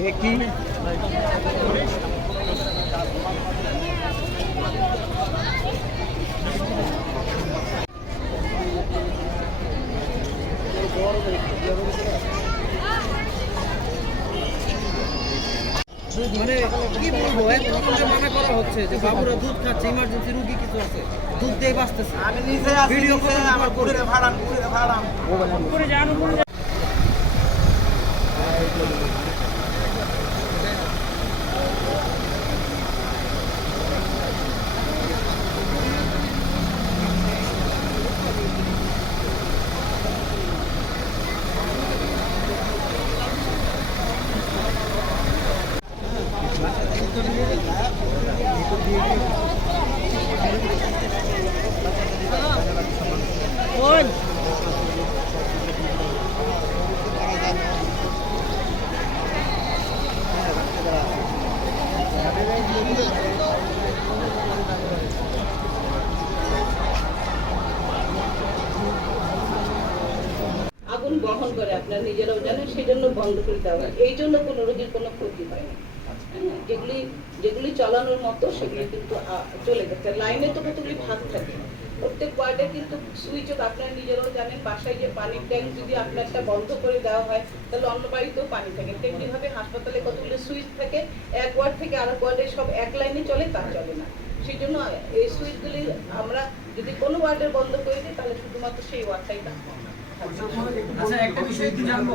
দেখি মানে কি বলব আপনাদের করা হচ্ছে যে বাবুরা দুধ খাচ্ছে ইমার্জেন্সি রুগী কিছু আছে দুধ দিয়ে বাঁচতেছে। আমি নিজে ভিডিও কত আমার করে? ভাড়াম পুকুরে ভাড়াম আগুন বহন করে আপনারা নিজেরাও জানেন সেই জন্য বন্ধ করে দেওয়া এই জন্য কোনো রোগীর কোনো ক্ষতি হয় না। হ্যাঁ, যেগুলি যেগুলি চালানোর মতো সেগুলি কিন্তু চলে গেছে। লাইনে তো কতগুলি ভাগ থাকে। প্রত্যেক ওয়ার্ডে কিন্তু সুইচও আপনারা নিজেরাও জানেন বাসায় যে পানির ট্যাঙ্ক যদি আপনার একটা বন্ধ করে দেওয়া হয় তাহলে অন্য বাড়িতেও পানি থাকে। তেমনিভাবে হাসপাতালে কতগুলো সুইচ থাকে এক ওয়ার্ড থেকে আরেক ওয়ার্ডে সব এক লাইনে চলে তা চলে না। সেই জন্য এই সুইচগুলি আমরা যদি কোনো ওয়ার্ডে বন্ধ করে দিই তাহলে শুধুমাত্র সেই ওয়ার্ডটাই থাকবে। আচ্ছা একটা বিষয় কি জানব।